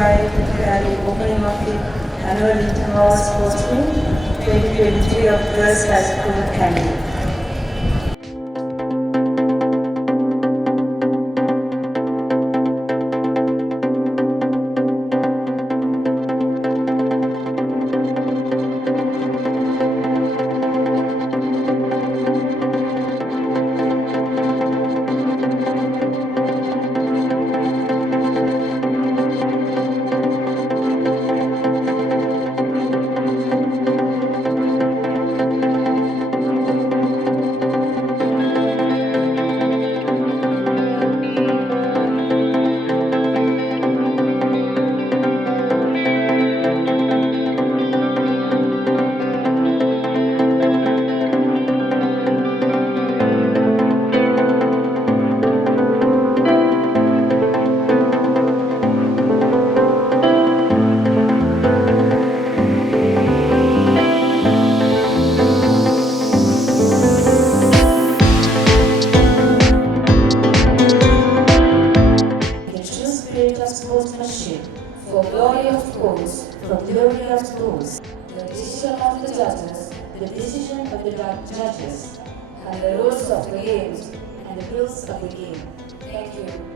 hereby declare the opening of the annual Inter-House Sports Meet 2023 of Girls High School, Kandy. Sportsmanship, for glory of sports, for glory of sports, the decision of the judges, the decision of the judges, and the rules of the games, and the rules of the game. Thank you.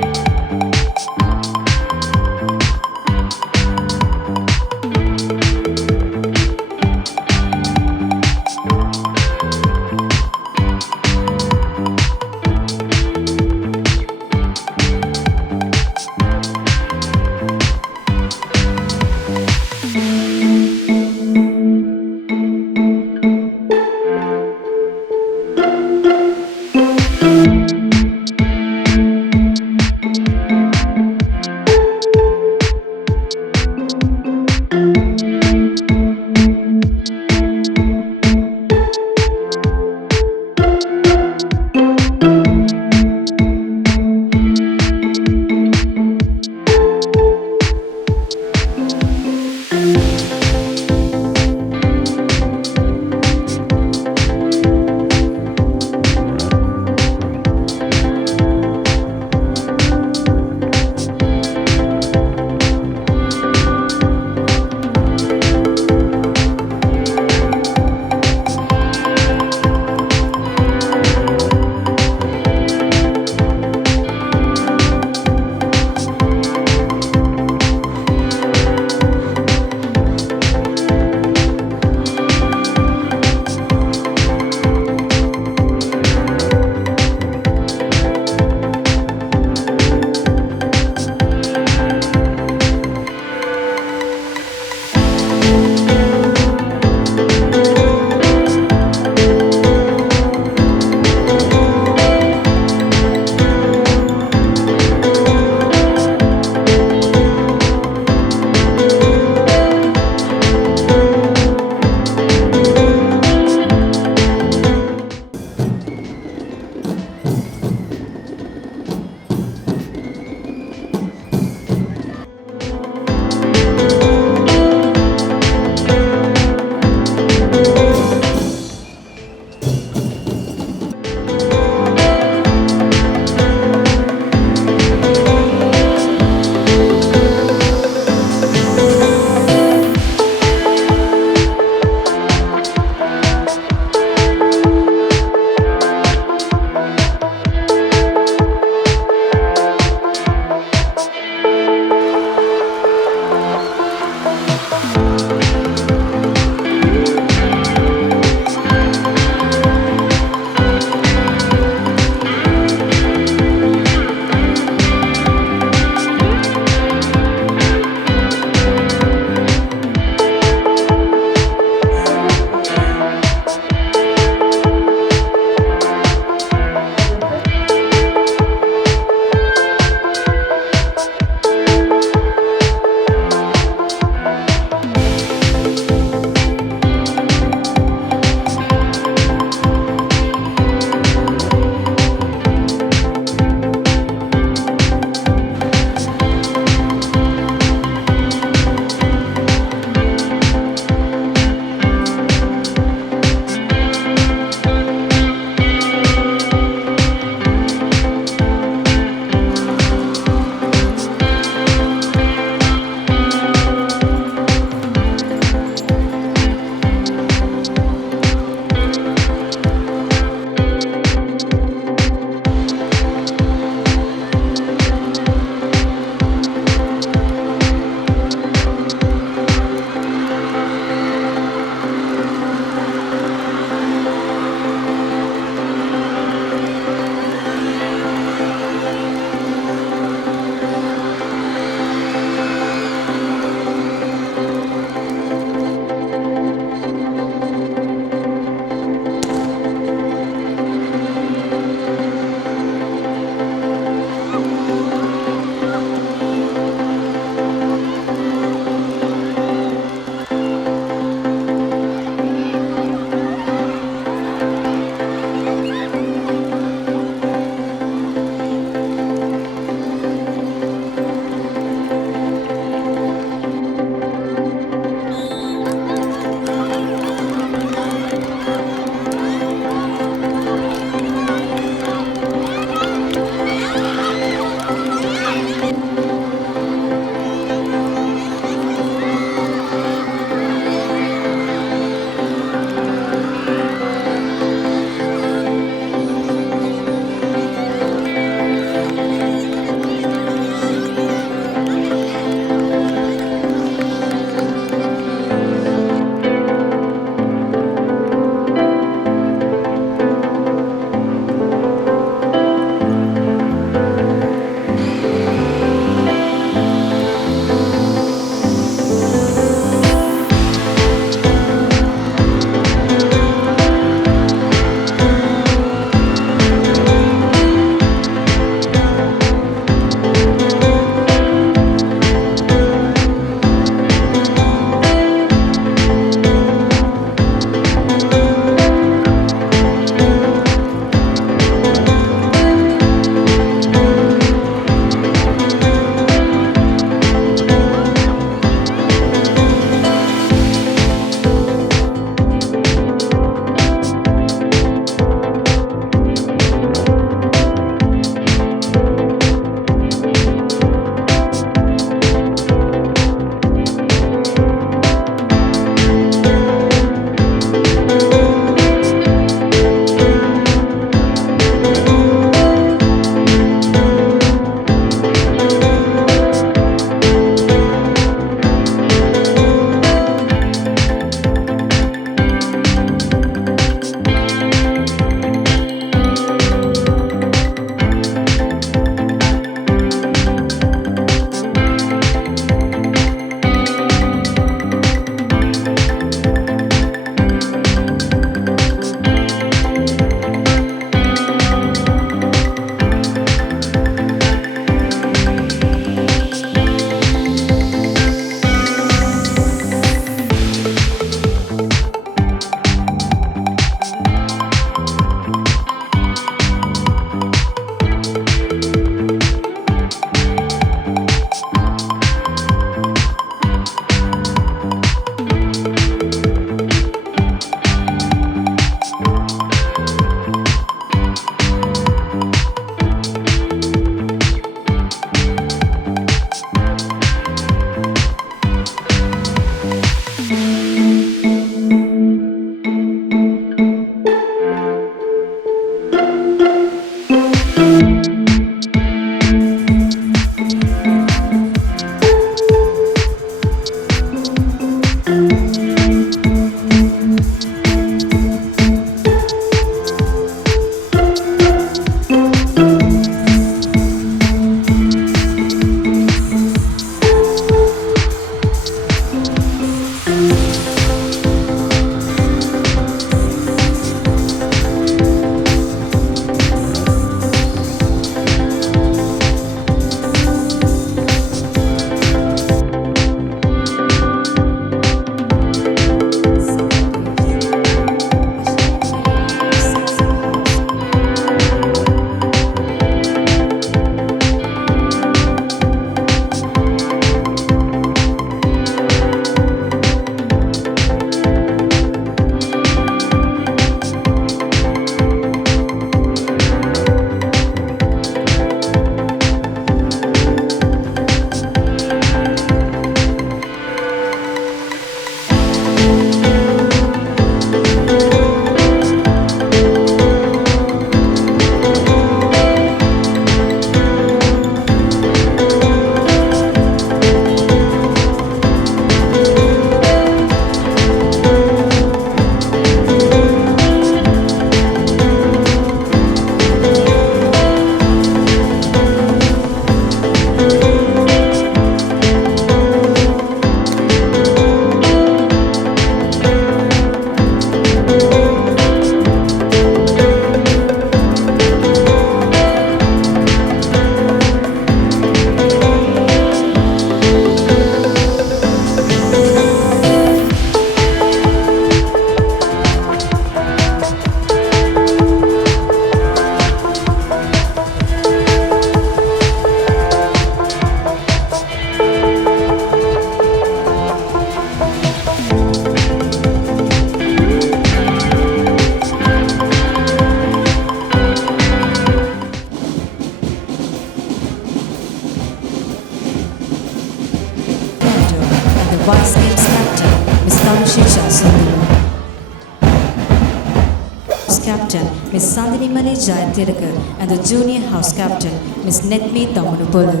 Captain Ms. Sandinimani Jayathiraka and the Junior House Captain Ms. Netmi Tamunupolu.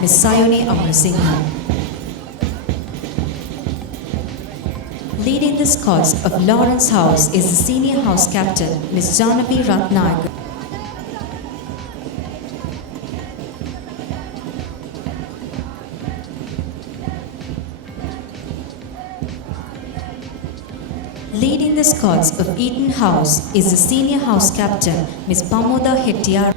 Ms. Sayoni Amarasinghe. Leading the squads of Lawrence House is the Senior House Captain Ms. Janavi Ratnayak. Leading the squads of Eaton House is the Senior House Captain Ms. Pamoda Hettiar.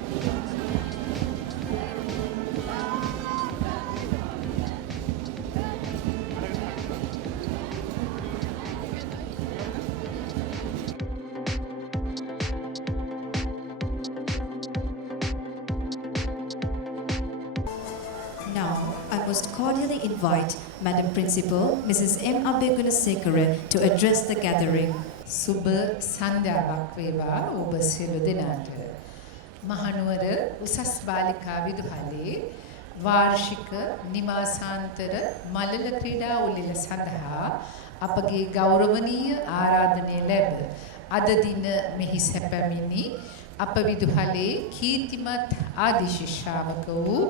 Now, I most cordially invite Madam Principal, Mrs. M. Abeygunasekara, to address the gathering. සුබ සන්ධ්‍යාවක් වේවා ඔබ සියලු දෙනාට. මහනුවර උසස් බාලිකා විදුහලේ වාර්ෂික නිවාසාන්තර මලල ක්‍රීඩා උළෙල සඳහා අපගේ ගෞරවනීය ආරාධනය ලැබ අද දින මෙහි සැපැමිණි අප විදුහලේ කීර්තිමත් ආදි ශිෂ්‍යාවක වූ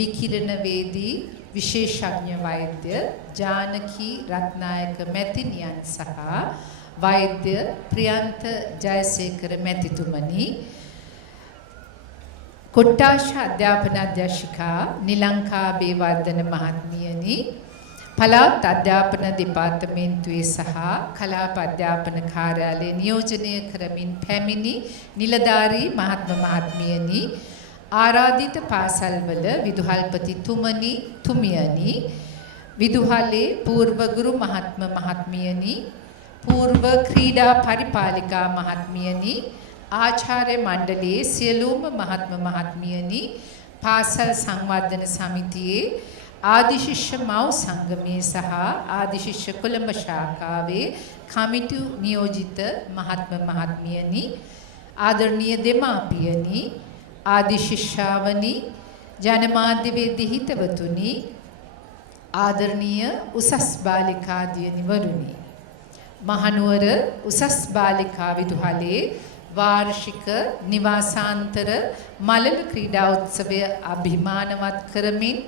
විකිරණවේදී විශේෂඥ වෛද්‍ය ජානකී රත්නායක මැතිණියන් සහ වෛද්‍ය ප්‍රියන්ත ජයසේකර මැතිතුමනි, කොට්ටාශ අධ්‍යාපන අධ්‍යක්ෂිකා නිලංකා බේවර්ධන මහත්මියනි, පළාත් අධ්‍යාපන දෙපාර්තමේන්තුවේ සහ කලාප අධ්‍යාපන කාර්යාලයේ නියෝජනය කරමින් පැමිණි නිලධාරී මහත්ම මහත්මියනි, ආරාධිත පාසල්වල විදුහල්පති තුමියනි, විදුහලේ පූර්ව ගුරු මහත්ම මහත්මියනි, पूर्व क्रीडा परिपालिका महात्मियनी, आचार्य मंडलीय सियलूम महात्म महात्मियनी, पासल संवर्धन समितिये आदिशिष्य मौ संगमे सह आदिशिष्य कोलंब शाखावे कमिटी नियोजित महात्म महात्मियनी, आदरणीय देमापियनी, आदिशिष्यावनी, जनमाध्यवेदी हितवतुनी, आदरणीय उසස් बालिका दियनिवरुनी, මහනුවර උසස් බාලිකා විදුහලේ වාර්ෂික නිවාසාන්තර මලල ක්‍රීඩා උත්සවය අභිමානවත් කරමින්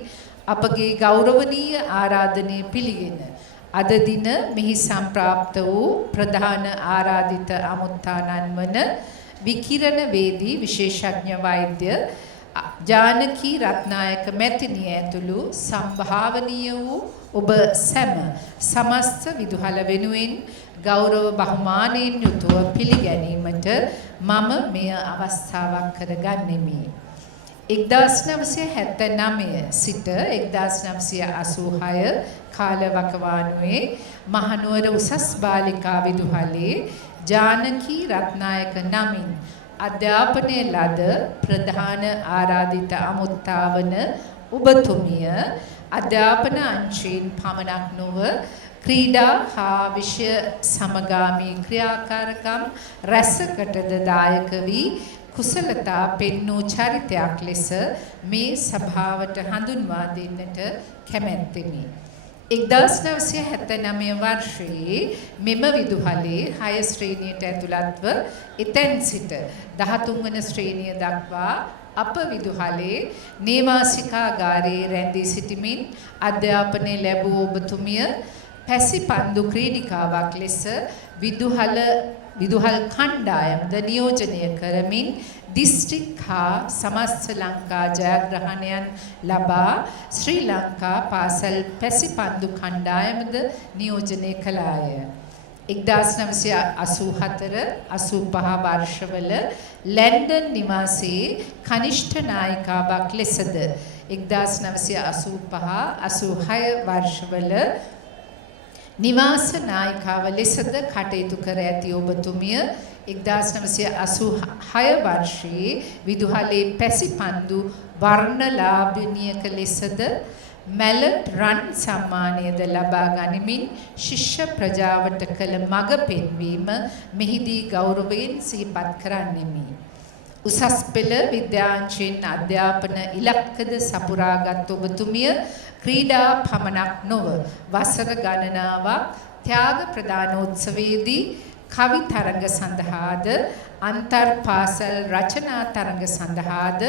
අපගේ ගෞරවනීය ආරාධනය පිළිගෙන අද දින මෙහි සම්ප්‍රාප්ත වූ ප්‍රධාන ආරාධිත අමුත්තානන් වන විකිරණවේදී විශේෂඥ වෛද්‍ය ජානකී රත්නායක මැතිණිය ඇතුළු සම්භාවනීය වූ ඔබ සැම සමස්ත විදුහල වෙනුවෙන් ගෞරව බහුමානයෙන් යුතුව පිළිගැනීමට මම මෙය අවස්ථාවක් කරගන්නෙමි. 1979 සිට 1986 කාලවකවානුවේ මහනුවර උසස් බාලිකා විදුහලේ ජානකී රත්නායක නමින් අධ්‍යාපනය ලද ප්‍රධාන ආරාධිත අමුත්තාවන ඔබතුමිය අධ්‍යාපන අංශයෙන් පමණක් නොව ක්‍රීඩා හා විෂය සමගාමී ක්‍රියාකාරකම් රැසකටද දායක වී කුසලතා පෙන්වූ චරිතයක් ලෙස මේ සභාවට හඳුන්වා දෙන්නට කැමැත්තෙමි. 1979 වර්ෂයේ මෙම විදුහලේ 6 ශ්‍රේණියට ඇතුළත්ව එතෙන් සිට 13 වන ශ්‍රේණිය දක්වා අප විදුහලේ නේවාසිකාගාරයේ රැඳී සිටිමින් අධ්‍යාපනය ලැබූ ඔබතුමිය පැසිපන්දු ක්‍රීඩිකාවක් ලෙස විදුහල් කණ්ඩායම්ද නියෝජනය කරමින් දිස්ත්‍රික් හා සමස්ත ලංකා ජයග්‍රහණයන් ලබා ශ්‍රී ලංකා පාසල් පැසිපන්දු කණ්ඩායමද නියෝජනය කළාය. 1984-85 වර්ෂවල ලැන්ඩන් නිවාසයේ කනිෂ්ඨ නායිකාවක් ලෙසද 1985-86 වර්ෂවල නිවාස නායිකාව ලෙසද කටයුතු කර ඇති ඔබතුමිය 1986 වර්ෂයේ විදුහලේ පැසිපන්දු වර්ණලාභනීයක ලෙසද මැලට් රන් සම්මානයද ලබා ගනිමින් ශිෂ්‍ය ප්‍රජාවට කළ මඟ පෙන්වීම මෙහිදී ගෞරවයෙන් සිහිපත් කරන්නෙමි. උසස් පෙළ විද්‍යාංශයෙන් අධ්‍යාපන ඉලක්කද සපුරාගත් ඔබතුමිය ක්‍රීඩා පමණක් නොව වසර ගණනාවක් ත්‍යාග ප්‍රදානෝත්සවයේදී කවි තරඟ සඳහාද අන්තර් පාසල් රචනා තරඟ සඳහාද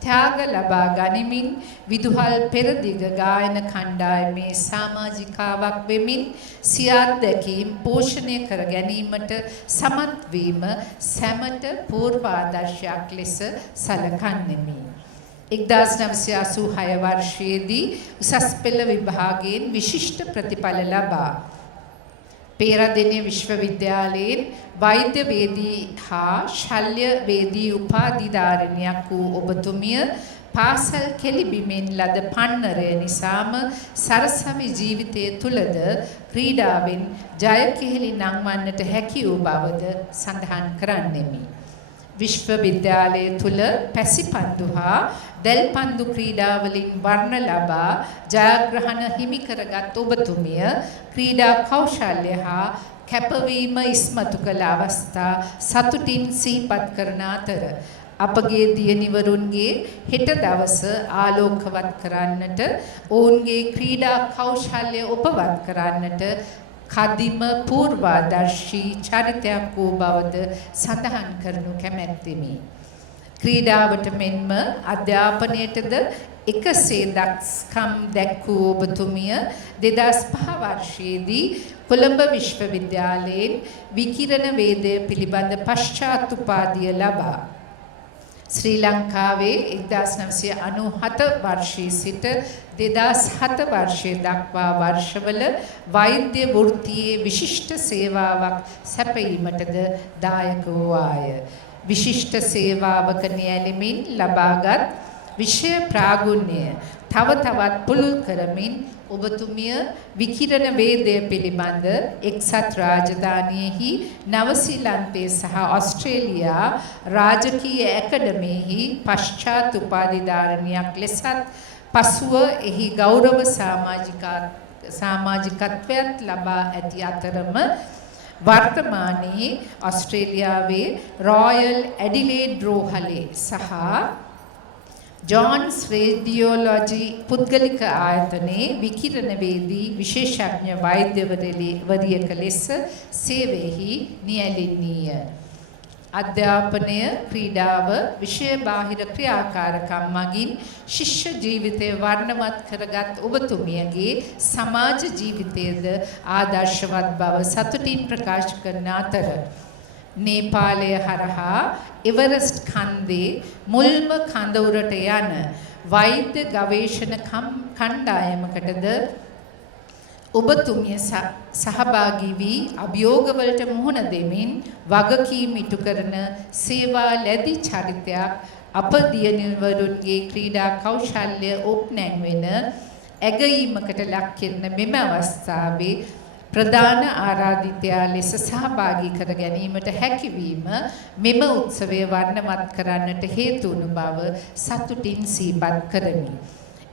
ත්‍යාග ලබා ගනිමින් විදුහල් පෙරදිග ගායන කණ්ඩායමේ සමාජිකාවක් වෙමින් සියත්දැකීම් පෝෂණය කර ගැනීමට සමත් වීම සැමට පූර්වාදර්ශයක් ලෙස සැලකන්නෙමි. 1986 වර්ෂයේදී උසස් පෙළ විභාගයෙන් විශිෂ්ට ප්‍රතිඵල ලබා පේරාදෙණිය විශ්වවිද්‍යාලයේ වෛද්‍ය වේදී හා ශල්‍ය වේදී උපාධිධාරිණියක් වූ ඔබතුමිය පාසල් කෙලිබිමෙන් ලද පන්නරය නිසාම සරසවි ජීවිතය තුලද ක්‍රීඩාවෙන් ජය කෙහෙලි නංවන්නට හැකි වූ බවද සඳහන් කරන්නෙමි. විශ්වවිද්‍යාලය තුල පැසිපන්දු හා දැල්පන්දු ක්‍රීඩාවලින් වර්ණ ලබා ජයග්‍රහණ හිමි කරගත් ඔබතුමිය ක්‍රීඩා කෞශල්‍ය හා කැපවීම ඉස්මතු කළ අවස්ථා සතුටින් සිහිපත් කරන අතර අපගේ දියණිවරුන්ගේ හෙට දවස ආලෝකවත් කරන්නට ඔවුන්ගේ ක්‍රීඩා කෞශල්‍ය උපවත් කරන්නට කදිම පූර්වාදර්ශී චරිතයක් වූ බවද සඳහන් කරනු කැමැත්තෙමි. ක්‍රීඩාවට මෙන්ම අධ්‍යාපනයටද එකසේ දක්ෂකම් දැක්වූ ඔබතුමිය 2005 වර්ෂයේදී කොළඹ විශ්වවිද්‍යාලයෙන් විකිරණ වේදය පිළිබඳ පශ්චාත් උපාධිය ලබා ශ්‍රී ලංකාවේ 1997 වර්ෂයේ සිට 2007 වර්ෂය දක්වා වර්ෂවල වෛද්‍ය වෘත්තියේ විශිෂ්ට සේවාවක් සැපයීමටද දායක වූවාය. විශිෂ්ට සේවාවක නියැලෙමින් ලබාගත් විෂය ප්‍රාගුණ්‍ය තව තවත් පුළුල් කරමින් ඔබතුමිය විකිරණ වේදය පිළිබඳ එක්සත් රාජධානියෙහි නවසීලන්තයේ සහ ඕස්ට්‍රේලියා රාජකීය ඇකඩමියෙහි පශ්චාත් උපාධිධාරණියක් ලෙසත් පසුව එහි ගෞරව සමාජිකත්වයක් ලබා ඇති අතරම වර්තමානයේ ඕස්ට්‍රේලියාවේ රොයල් ඇඩිලේඩ් රෝහලේ සහ ජොන්ස් රේඩියෝලොජි පුද්ගලික ආයතනයේ විකිරණ වේදී විශේෂඥ වෛද්‍යවරියක ලෙස සේවයෙහි නියැලෙන්නීය. අධ්‍යාපනය ක්‍රීඩාව විෂය බාහිර ක්‍රියාකාරකම් මගින් ශිෂ්‍ය ජීවිතය වර්ණවත් කරගත් ඔබතුමියගේ සමාජ ජීවිතයේද ආදර්ශවත් බව සතුටින් ප්‍රකාශ කරන අතර නේපාලය හරහා එවරස්ට් කන්දේ මුල්ම කඳවුරට යන වෛද්‍ය ගවේෂණ කණ්ඩායමකටද ඔබතුමිය සහභාගී වී අභියෝගවලට මුහුණ දෙමින් වගකීම් ඉටු කරන සේවා ලැබි චරිතයක් අප දියණිවරුන්ගේ ක්‍රීඩා කෞශල්‍ය ඔප්නැංවෙන ඇගයීමකට ලක් කරන මෙම අවස්ථාවේ ප්‍රධාන ආරාධිතයා ලෙස සහභාගී කර ගැනීමට හැකියවීම මෙම උත්සවය වර්ණවත් කරන්නට හේතු වුණු බව සතුටින් සිහිපත් කරමි.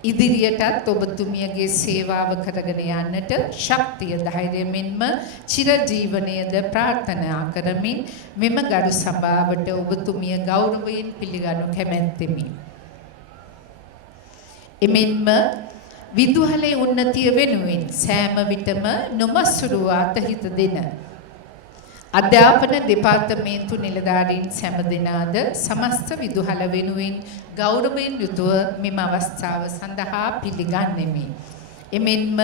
ඉදිරියටත් ඔබතුමියගේ සේවාව කරගෙන යන්නට ශක්තිය ධෛර්යය මෙන්ම චිරජීවනයේද ප්‍රාර්ථනා කරමින් මෙම ගරු සභාවට ඔබතුමිය ගෞරවයෙන් පිළිගනු කැමැත්තෙමි. එමෙන්ම විදුහලේ උන්නතිය වෙනුවෙන් සෑම විටම නොමසුරු අතහිත දෙන අධ්‍යාපන දෙපාර්තමේන්තු නිලධාරීන් සෑම දෙනාද සමස්ත විදුහල වෙනුවෙන් ගෞරවයෙන් යුතුව මෙම අවස්ථාව සඳහා පිළිගන්නෙමි. එමෙන්ම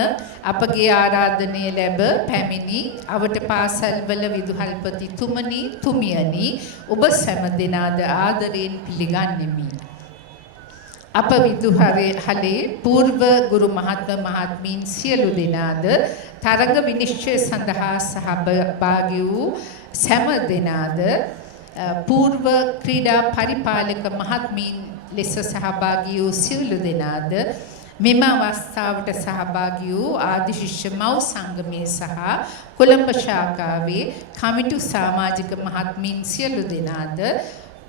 අපගේ ආරාධනය ලැබ පැමිණි අවට පාසල්වල විදුහල්පති තුමනි තුමියනි ඔබ සෑම දෙනාද ආදරයෙන් පිළිගන්නෙමි. අප විදුහලේ පූර්ව ගුරු මහත්මීන් සියලු දෙනාද තරඟ විනිශ්චය සඳහා සහභාගී වූ සෑම දෙනාද පූර්ව ක්‍රීඩා පරිපාලක මහත්මීන් ලෙස සහභාගී වූ සියලු දෙනාද මෙම අවස්ථාවට සහභාගී වූ ආදි ශිෂ්‍ය මව් සංගමයේ සහ කොළඹ ශාඛාවේ කමිටු සමාජික මහත්මීන් සියලු දෙනාද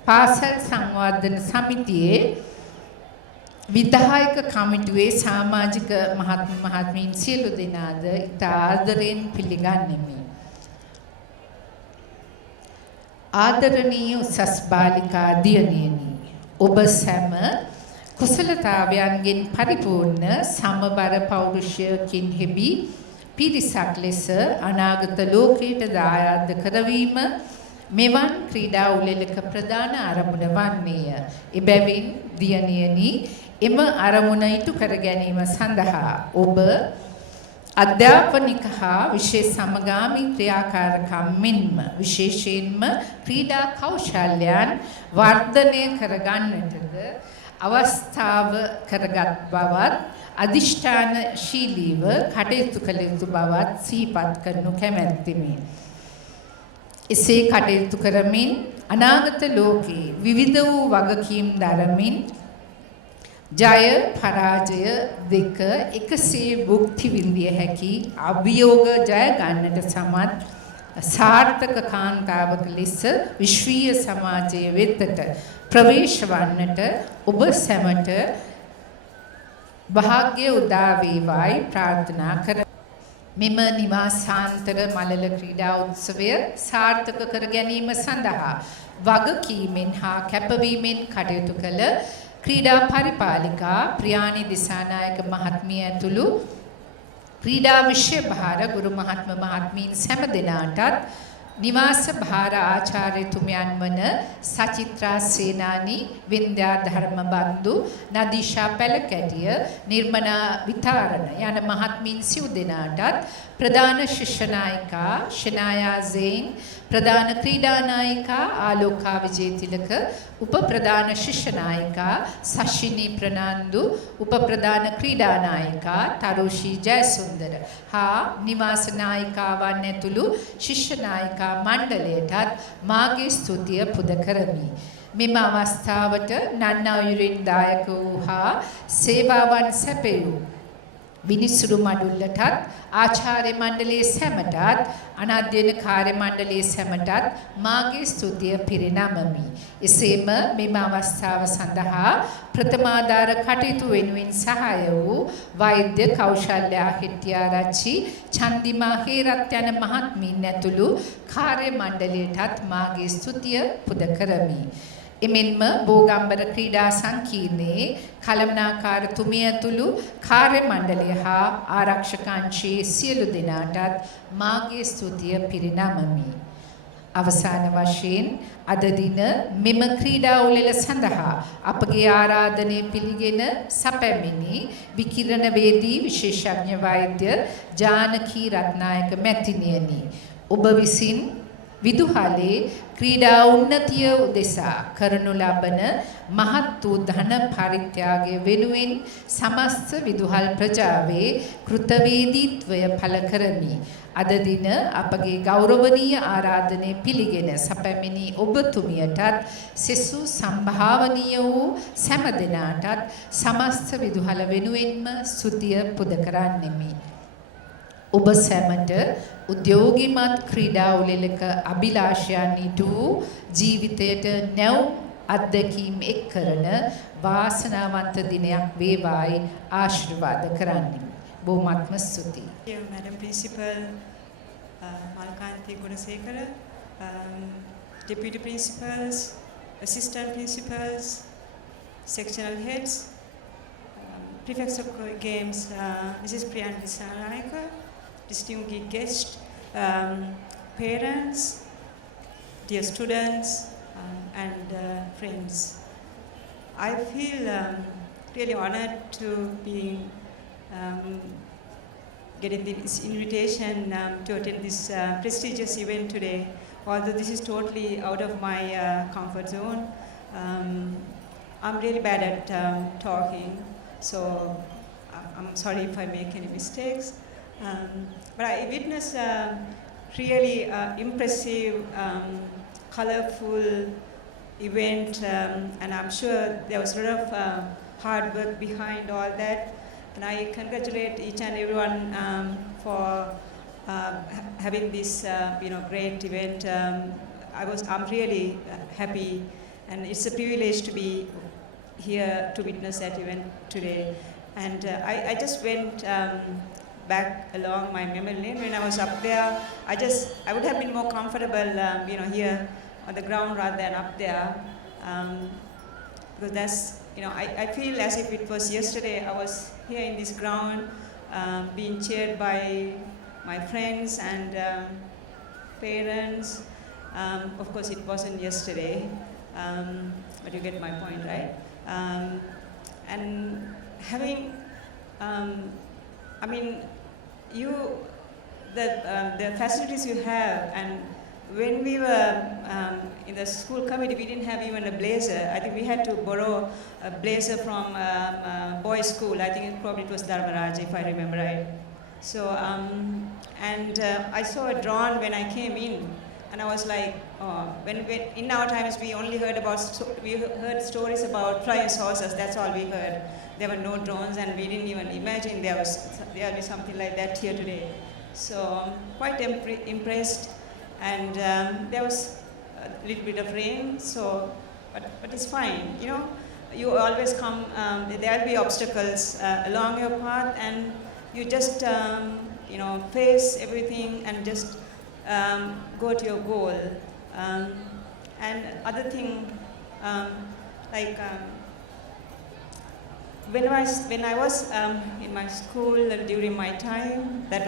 පාසල් සංවර්ධන සමිතියේ විධායක කමිටුවේ සමාජික මහත්මීන් සියලු දෙනාද ඉතා ආදරයෙන් පිළිගන්නෙමි. ආදරණීය උසස් බාලිකා දියණියනි ඔබ සැම කුසලතාවයන්ගෙන් පරිපූර්ණ සමබර පෞරුෂයකින් හෙබි පිරිසක් ලෙස අනාගත ලෝකයට දායාද කරවීම මෙවන් ක්‍රීඩා උළෙලක ප්‍රධාන අරමුණ වන්නේය. එබැවින් දියණියනි එම අරමුණ ඉටු කර ගැනීම සඳහා ඔබ අධ්‍යාපනික හා විශේෂ සමගාමී ක්‍රියාකාරකම් මෙන්ම විශේෂයෙන්ම ක්‍රීඩා කෞශල්‍යයන් වර්ධනය කරගන්නටද අවස්ථාව කරගත් බවත් අධිෂ්ඨානශීලීව කටයුතු කළ යුතු බවත් සිහිපත් කරනු කැමැත්තෙමි. එසේ කටයුතු කරමින් අනාගත ලෝකයේ විවිධ වූ වගකීම් දරමින් ජය පරාජය දෙක එකසේ භුක්ති විඳිය හැකි අභියෝග ජය ගන්නට සමත් සාර්ථක කාන්තාවක ලෙස විශ්වීය සමාජයේ වෙතට ප්‍රවේශ වන්නට ඔබ සැමට භාග්‍ය උදා වේවායි ප්‍රාර්ථනා කරමි. මෙම නිවාසාන්තර මලල ක්‍රීඩා උත්සවය සාර්ථක කර ගැනීම සඳහා වගකීමෙන් හා කැපවීමෙන් කටයුතු කළ ක්‍රීඩා පරිපාලිකා ප්‍රියානි දිසානායක මහත්මිය ඇතුළු ක්‍රීඩා විෂය භාර ගුරු මහත්මීන් සෑම දෙනාටත් නිවාස භාර ආචාර්යතුමියන් වන සචිත්‍රා සේනානි, වින්ද්‍යා ධර්මබන්දු, නදීෂා පැලකැටිය, නිර්මලා විතාරණ යන මහත්මීන් සිව් දෙනාටත් ප්‍රධාන ශිෂ්‍ය නායිකා ෂනායා සේන්, ප්‍රධාන ක්‍රීඩා නායිකා ආලෝකා විජේතිලක, උප ප්‍රධාන ශිෂ්‍ය නායිකා සශිනී ප්‍රනාන්දු, උප ප්‍රධාන ක්‍රීඩා නායිකා තරුෂී ජයසුන්දර හා නිවාස නායිකාවන් ඇතුළු ශිෂ්‍ය නායිකා මණ්ඩලයටත් මාගේ ස්තුතිය පුද කරමි. මෙම අවස්ථාවට නන්නවයුරින් දායක වූ හා සේවාවන් සැපයූ විනිසුරු මඩුල්ලටත් ආචාර්ය මණ්ඩලයේ සැමටත් අනධ්‍යයන කාර්ය මණ්ඩලයේ සැමටත් මාගේ ස්තුතිය පිරිනමමි. එසේම මෙම අවස්ථාව සඳහා ප්‍රථමාධාර කටයුතු වෙනුවෙන් සහාය වූ වෛද්‍ය කෞශල්‍යා හෙට්ටිආරච්චි, චන්දිමා හේරත් යන මහත්මීන් ඇතුළු කාර්ය මණ්ඩලයටත් මාගේ ස්තුතිය පුද කරමි. එමෙන්ම බෝගම්බර ක්‍රීඩා සංකීර්ණයේ කළමනාකාරතුමිය ඇතුළු කාර්ය මණ්ඩලය හා ආරක්ෂක අංශයේ සියලු දෙනාටත් මාගේ ස්තුතිය පිරිනමමි. අවසාන වශයෙන් අද දින මෙම ක්‍රීඩා උළෙල සඳහා අපගේ ආරාධනය පිළිගෙන සැපැමිණි විකිරණ වේදී විශේෂඥ වෛද්‍ය ජානකී රත්නායක මැතිණියනි, ඔබ විසින් විදුහලේ ක්‍රීඩා උන්නතිය උදෙසා කරනු ලබන මහත් වූ ධන පරිත්‍යාගය වෙනුවෙන් සමස්ත විදුහල් ප්‍රජාවේ කෘතවේදීත්වය පළ කරමි. අද දින අපගේ ගෞරවනීය ආරාධනය පිළිගෙන සැපැමිණි ඔබතුමියටත් සෙසු සම්භාවනීය වූ සෑම දෙනාටත් සමස්ත විදුහල වෙනුවෙන්ම ස්තුතිය පුද කරන්නෙමි. ඔබ සැමට උද්‍යෝගිමත් ක්‍රීඩා උළෙලක අභිලාෂයන් ඉටු ජීවිතයට නැවුම් අත්දැකීම් එක් කරන වාසනාවන්ත දිනයක් වේවායි ආශිර්වාද කරන්නේ. බොහොමත්ම ස්තුතියි. Madam Principal Malkanthi Gunasekara, Deputy Principals, Assistant Principals, Sectional Heads, Prefects of Games, Mrs. Priyanka Sarayaka, distinguished guests, parents, dear students, and friends. I feel really honored to be getting this invitation to attend this prestigious event today. Although this is totally out of my comfort zone, I'm really bad at talking, so I'm sorry if I make any mistakes. But I witnessed a really impressive, colorful event, and I'm sure there was a lot of hard work behind all that. And I congratulate each and everyone for having this, great event. I'm really happy, and it's a privilege to be here to witness that event today. And I just went back along my memory lane. When I was up there, I would have been more comfortable, here on the ground rather than up there, because that's I feel as if it was yesterday. I was here in this ground, being cheered by my friends and parents. Of course, it wasn't yesterday, but you get my point, right? And having, the facilities you have, and when we were in the school committee, we didn't have even a blazer. I think we had to borrow a blazer from boys' school. I think it was Dharmaraj, if I remember right. So, I saw a drone when I came in, and I was like, oh, when in our times we only heard heard stories about flying saucers. That's all we heard. There were no drones, and we didn't even imagine there would be something like that here today. So, quite impressed. And there was a little bit of rain, so, but it's fine. You always come, there'll be obstacles along your path, and you just, face everything and just go to your goal. And other thing, when I was in my school during my time, I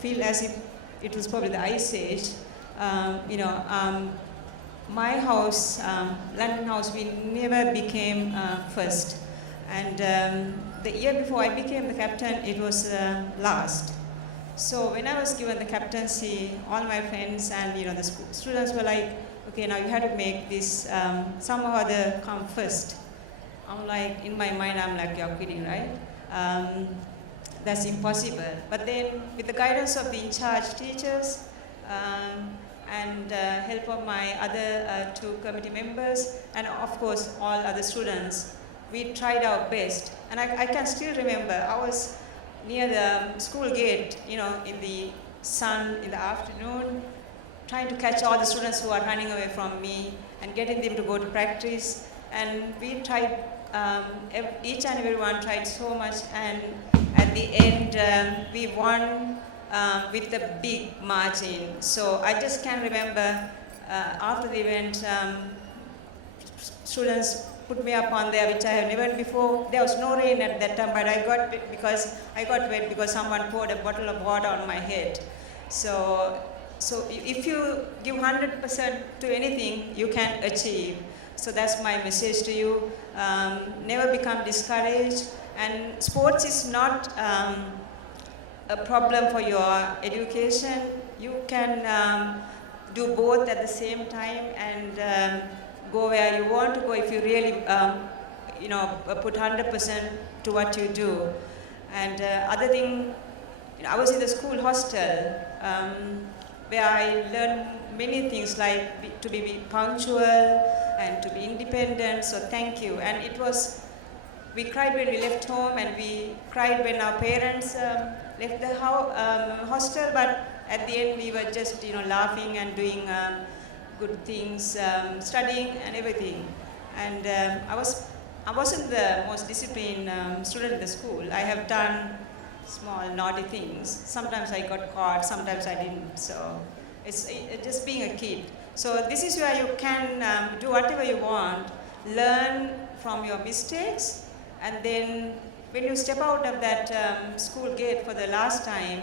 feel as if it was probably the Ice Age. My house, London house, we never became first. And the year before I became the captain, it was last. So when I was given the captaincy, all my friends and the students were like, okay, now you have to make this somehow or other come first. I'm like, in my mind, I'm like, you're kidding, right? That's impossible. But then with the guidance of the in-charge teachers, and help of my other 2 committee members, and of course all other students, we tried our best. And I can still remember, I was near the school gate, in the sun in the afternoon, trying to catch all the students who are running away from me and getting them to go to practice. And we tried, each and everyone tried so much, and at the end we won with a big margin. So I just can remember after the event, students put me up on there, which I have never before. There was no rain at that time, but I got wet because someone poured a bottle of water on my head. So if you give 100% to anything, you can achieve. So that's my message to you. Never become discouraged. And sports is not a problem for your education. You can do both at the same time and go where you want to go if you really, put 100% to what you do. And other thing, I was in the school hostel where I learned many things like to be punctual and to be independent. So thank you. And we cried when we left home, and we cried when our parents left the hostel, but at the end we were just laughing and doing good things, studying and everything. And I wasn't the most disciplined student in the school. I have done small naughty things. Sometimes I got caught, sometimes I didn't. So it's just being a kid. So this is where you can do whatever you want, learn from your mistakes, and then when you step out of that school gate for the last time,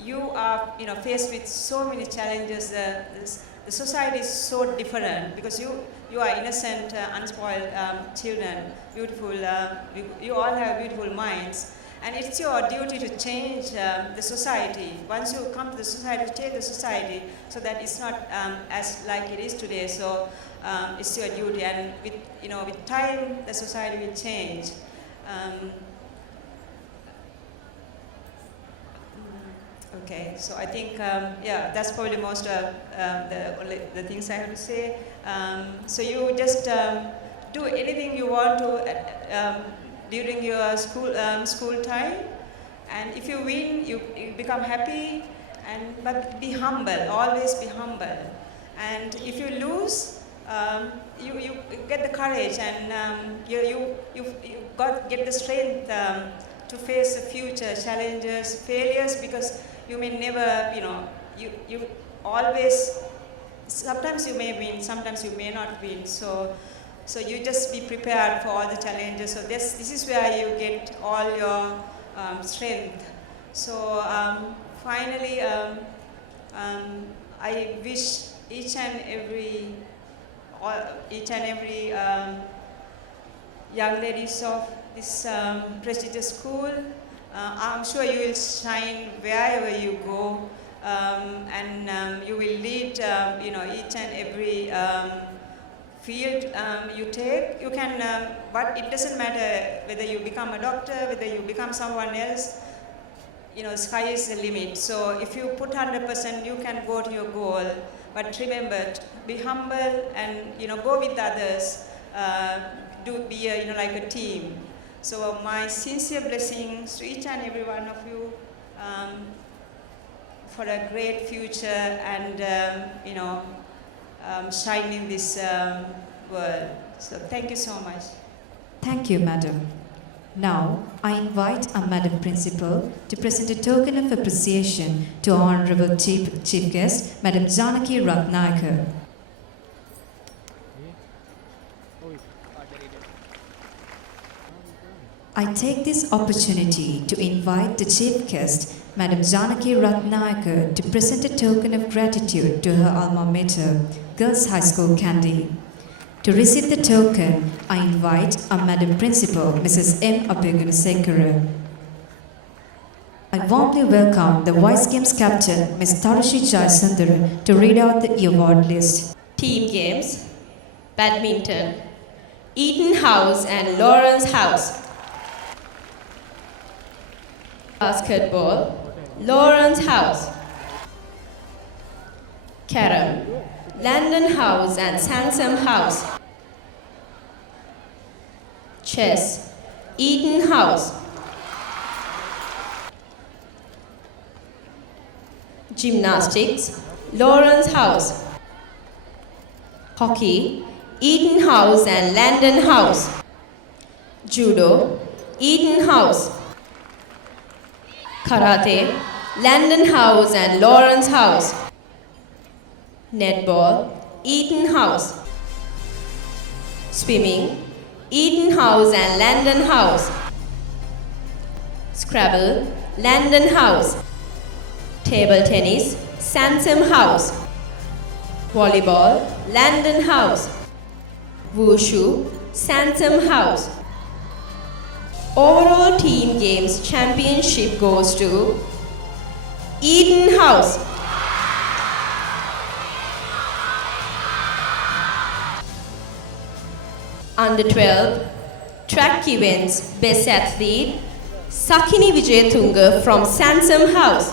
you are faced with so many challenges. The society is so different because you are innocent, unspoiled children, beautiful. You all have beautiful minds, and it's your duty to change the society. Once you come to the society, change the society so that it's not as like it is today. So it's your duty, and with time, the society will change. Okay, so I think, that's probably most of the things I have to say. So you just do anything you want to during your school time, and if you win, you become happy, but be humble, always be humble. And if you lose, you get the courage, and you get the strength to face the future challenges, failures, because you may never, you always, sometimes you may win, sometimes you may not win. So So you just be prepared for all the challenges. So this is where you get all your strength. So finally, I wish each and every young ladies of this prestigious school, I'm sure you will shine wherever you go, and you will lead, each and every field you take. You can, but it doesn't matter whether you become a doctor, whether you become someone else. Sky is the limit. So if you put 100%, you can go to your goal. But remember, be humble and go with others. Do be like a team. So my sincere blessings to each and every one of you for a great future and shine in this world. So thank you so much. Thank you, Madam. Now, I invite our Madam Principal to present a token of appreciation to our Honorable Chief Guest, Madam Janaki Ratnayakar. I take this opportunity to invite the Chief Guest, Madam Janaki Ratnayakar, to present a token of gratitude to her alma mater, Girls High School, Kandy. To receive the token, I invite our Madam Principal, Mrs. M. Abeygunasekara. I warmly welcome the Vice Games Captain, Ms. Tarushi Jayasundar, to read out the award list. Team Games, Badminton, Eaton House and Lawrence House. Basketball, Lawrence House. Carom, Landon House and Sansom House. Chess, Eaton House. Gymnastics, Lawrence House. Hockey, Eaton House and Landon House. Judo, Eaton House. Karate, Landon House and Lawrence House. Netball, Eaton House. Swimming, Eaton House and Landon House. Scrabble, Landon House. Table tennis, Sansom House. Volleyball, Landon House. Wushu, Sansom House. Overall team games championship goes to Eaton House. Under 12 track events best athlete Sakini Wijayatunga from Sansom House.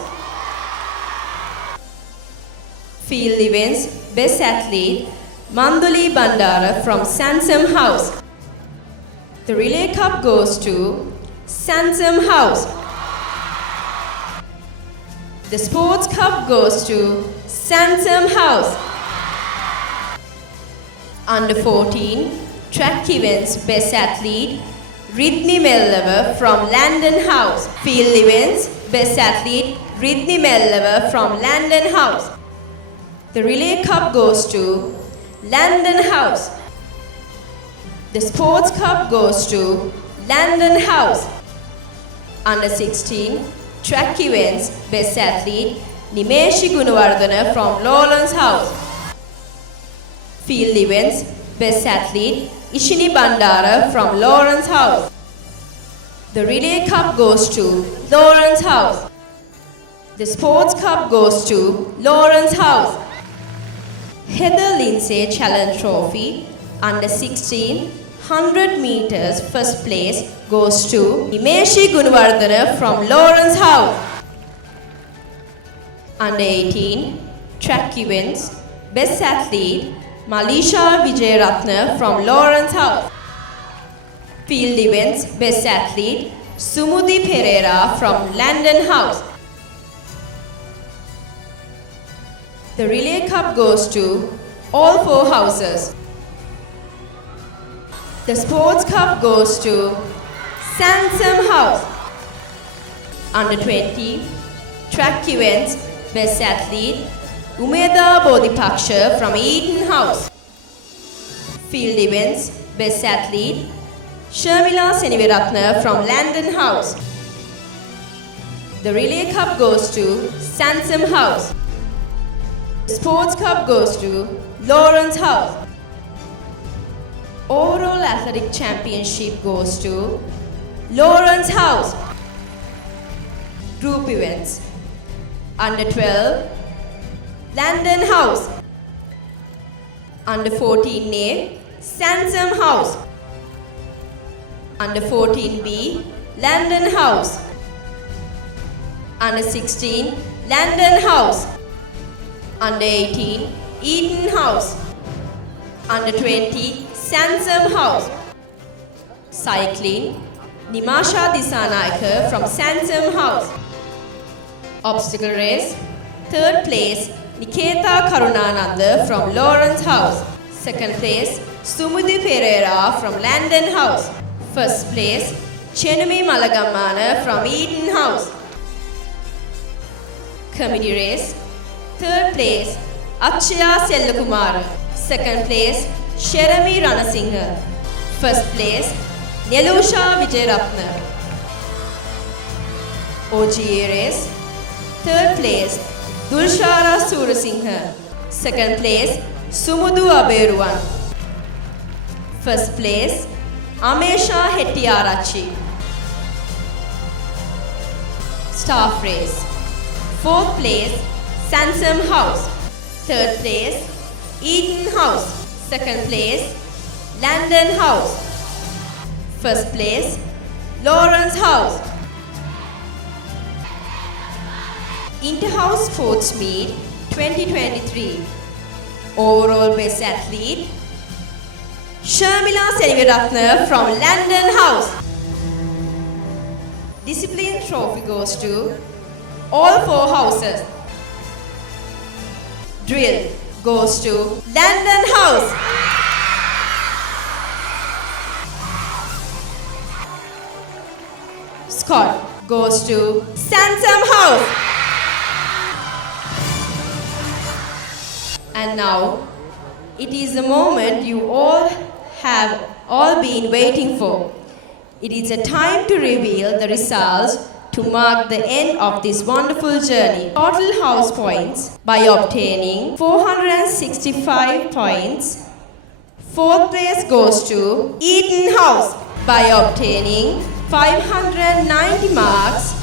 Field events best athlete Mandoli Bandara from Sansom House. The relay cup goes to Sansom House. The sports cup goes to Sansom House. Under 14 track events best athlete Ridni Mellava from Landon House. Field events best athlete Ridni Mellava from Landon House. The relay cup goes to Landon House. The sports cup goes to Landon House. Under 16 track events best athlete Nimeshi Gunawardana from Lawrence House. Field events best athlete Ishini Bandara from Lawrence House. The relay cup goes to Lawrence House. The sports cup goes to Lawrence House. Heather Lindsay Challenge Trophy under 16 100 meters first place goes to Nimeshi Gunawardana from Lawrence House. Under 18 track events best athlete Malisha Vijayaratna from Lawrence House. Field events best athlete Sumudi Pereira from Landon House. The relay cup goes to all 4 houses. The sports cup goes to Sansom House. Under 20 track events best athlete Umeda Bodhipaksha from Eaton House. Field events Best Athlete, Sharmila Seniviratna from Landon House. The Relay Cup goes to Sansom House. The Sports Cup goes to Lawrence House. Overall Athletic Championship goes to Lawrence House. Group Events, Under 12, Landon House. Under 14A, Sansom House. Under 14B, Landon House. Under 16, Landon House. Under 18, Eden House. Under 20, Sansom House. Cycling, Nimasha Disanayaka from Sansom House. Obstacle race, 3rd place, Niketa Karunananda from Lawrence House. 2nd place, Sumudhi Pereira from Landon House. 1st place, Chenumi Malagamana from Eden House. Committee race, 3rd place, Akshaya Sellakumara. 2nd place, Sherami Ranasinghe. 1st place, Nelusha Vijayaratna. OGA race, 3rd place, Dulshara Surasinghe. 2nd place, Sumudu Aberuwan. 1st place, Amesha Hettiarachchi. Staff race, 4th place, Sansom House. 3rd place, Eden House. 2nd place, Landon House. 1st place, Lawrence House. Inter-House Sports Meet 2023. Overall Best Athlete, Sharmila Seniviratna from Landon House. Discipline Trophy goes to all 4 houses. Drill goes to Landon House. Scott goes to Sansom House. And now, it is the moment you all have been waiting for. It is a time to reveal the results to mark the end of this wonderful journey. Total house points by obtaining 465 points. 4th place goes to Eden House by obtaining 590 marks.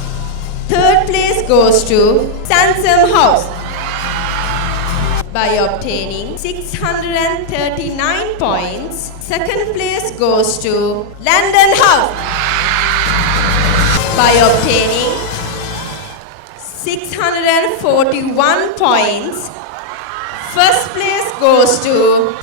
3rd place goes to Sansom House by obtaining 639 points. 2nd place goes to Landon House by obtaining 641 points. 1st place goes to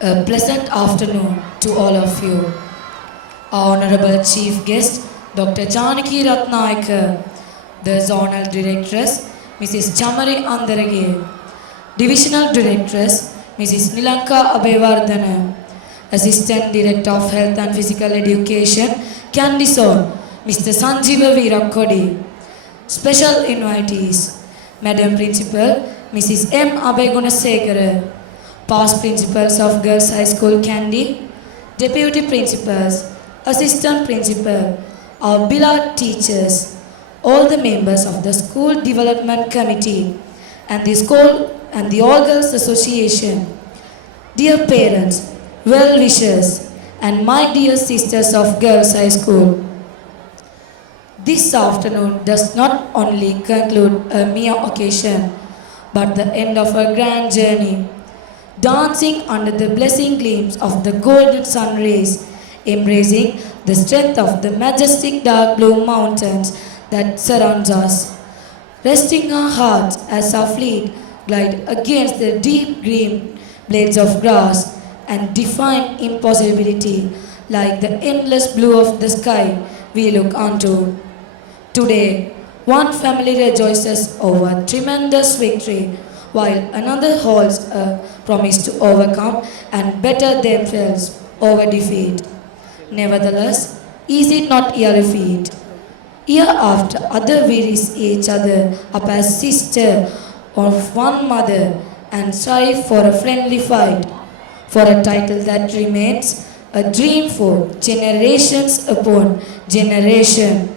A pleasant afternoon to all of you. Our Honorable Chief Guest, Dr. Janaki Ratnayaka, the Zonal Directress, Mrs. Chamari Andarage, Divisional Directress, Mrs. Nilanka Abeyvardhana, Assistant Director of Health and Physical Education, Kandy, Mr. Sanjeewa Kanakarajah, Special Invitees, Madam Principal, Mrs. M. Abeygunasekara, Past Principals of Girls High School Kandy, Deputy Principals, Assistant Principal, our beloved teachers, all the members of the School Development Committee and the School and the All Girls Association, dear parents, well-wishers, and my dear sisters of Girls High School. This afternoon does not only conclude a mere occasion, but the end of a grand journey, dancing under the blessing gleams of the golden sun rays, embracing the strength of the majestic dark blue mountains that surrounds us, resting our hearts as our fleet glide against the deep green blades of grass and define impossibility like the endless blue of the sky we look onto. Today, one family rejoices over tremendous victory, while another holds a promise to overcome and better themselves over defeat. Nevertheless, is it not yearly feat? Year after other we raise each other up as sister of one mother and strive for a friendly fight, for a title that remains a dream for generations upon generation.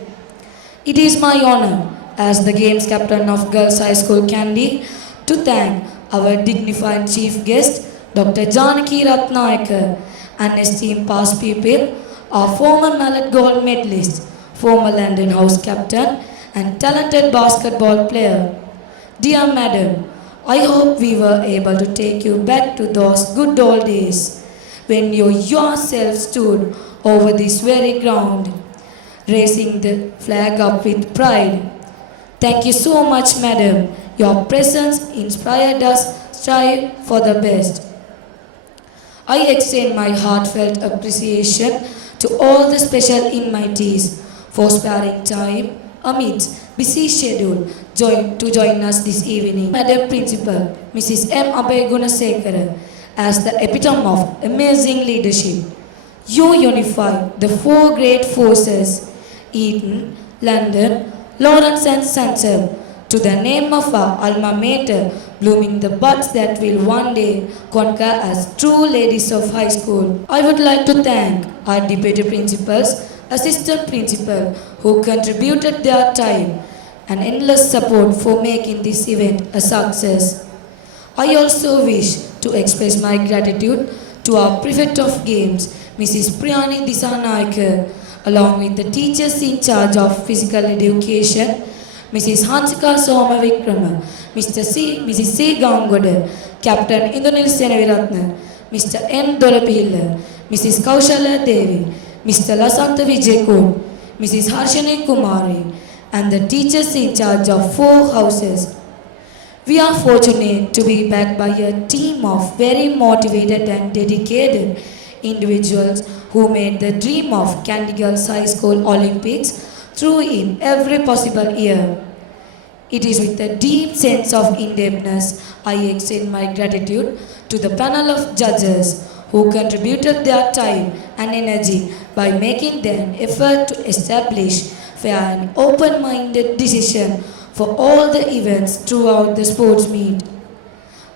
It is my honor as the Games Captain of Girls High School Kandy to thank our dignified chief guest Dr. Janaki Ratnayakar and esteemed past people, our former Mallet Gold medalist, former London House captain and talented basketball player. Dear Madam, I hope we were able to take you back to those good old days when you yourself stood over this very ground, raising the flag up with pride. Thank you so much, Madam. Your presence inspired us strive for the best. I extend my heartfelt appreciation to all the special invitees for sparing time amidst busy schedule to join us this evening. Madam Principal, Mrs. M. Abeygunasekara, as the epitome of amazing leadership. You unify the four great forces, Eton, London, Lawrence and Sanjeewa, to the name of our alma mater, blooming the buds that will one day conquer as true ladies of high school. I would like to thank our deputy principals, assistant principal who contributed their time and endless support for making this event a success. I also wish to express my gratitude to our Prefect of Games, Mrs. Priyani Disanayakar, along with the teachers in charge of physical education, Mrs. Hansika Somavikrama, Mrs. C. Gangoda, Captain Indranil Senaviratna, Mr. N. Dorapilla, Mrs. Kaushalya Devi, Mr. Lasanta Vijaykur, Mrs. Harshini Kumari, and the teachers in charge of 4 houses. We are fortunate to be backed by a team of very motivated and dedicated individuals who made the dream of Kandy Girls High School Olympics through in every possible year. It is with a deep sense of indebtedness I extend my gratitude to the panel of judges who contributed their time and energy by making an effort to establish fair and open-minded decision for all the events throughout the sports meet.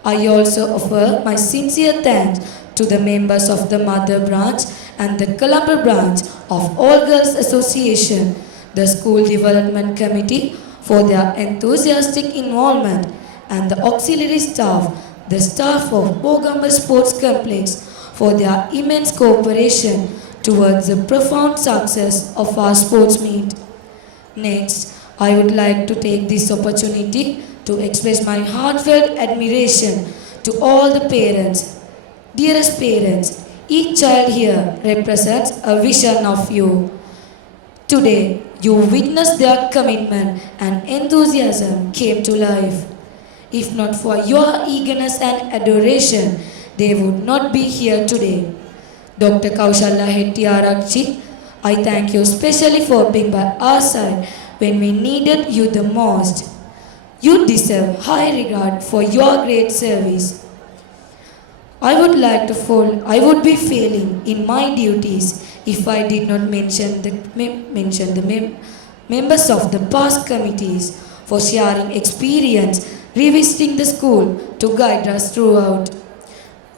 I also offer my sincere thanks to the members of the Mother Branch and the Colombo Branch of All Girls Association, the School Development Committee for their enthusiastic involvement, and the auxiliary staff, the staff of Bogambara Sports Complex for their immense cooperation towards the profound success of our sports meet. Next, I would like to take this opportunity to express my heartfelt admiration to all the parents. Dearest parents, each child here represents a vision of you. Today, you witnessed their commitment and enthusiasm came to life. If not for your eagerness and adoration, they would not be here today. Dr. Kaushalya Hettiarachchi, I thank you especially for being by our side when we needed you the most. You deserve high regard for your great service. I would be failing in my duties if I did not mention the members of the past committees for sharing experience, revisiting the school to guide us throughout.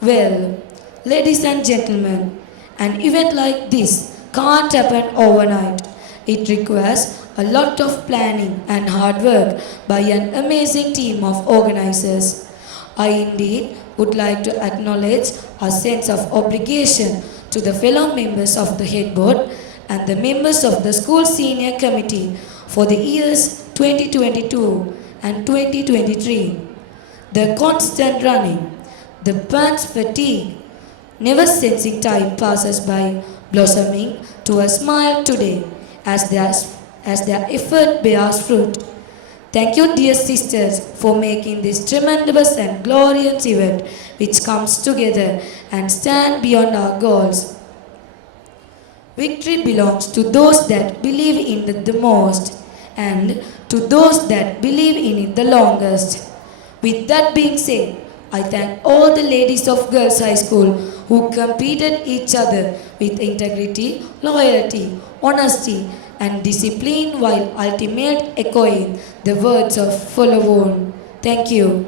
Well, ladies and gentlemen, an event like this can't happen overnight. It requires a lot of planning and hard work by an amazing team of organizers. I indeed would like to acknowledge our sense of obligation to the fellow members of the head board and the members of the school senior committee for the years 2022 and 2023. The constant running, the pants fatigue, never sensing time passes by, blossoming to a smile today as their effort bears fruit. Thank you, dear sisters, for making this tremendous and glorious event which comes together and stand beyond our goals. Victory belongs to those that believe in it the most. and to those that believe in it the longest. With that being said, I thank all the ladies of Girls High School who competed each other with integrity, loyalty, honesty, and discipline while ultimately echoing the words of Follow On. Thank you.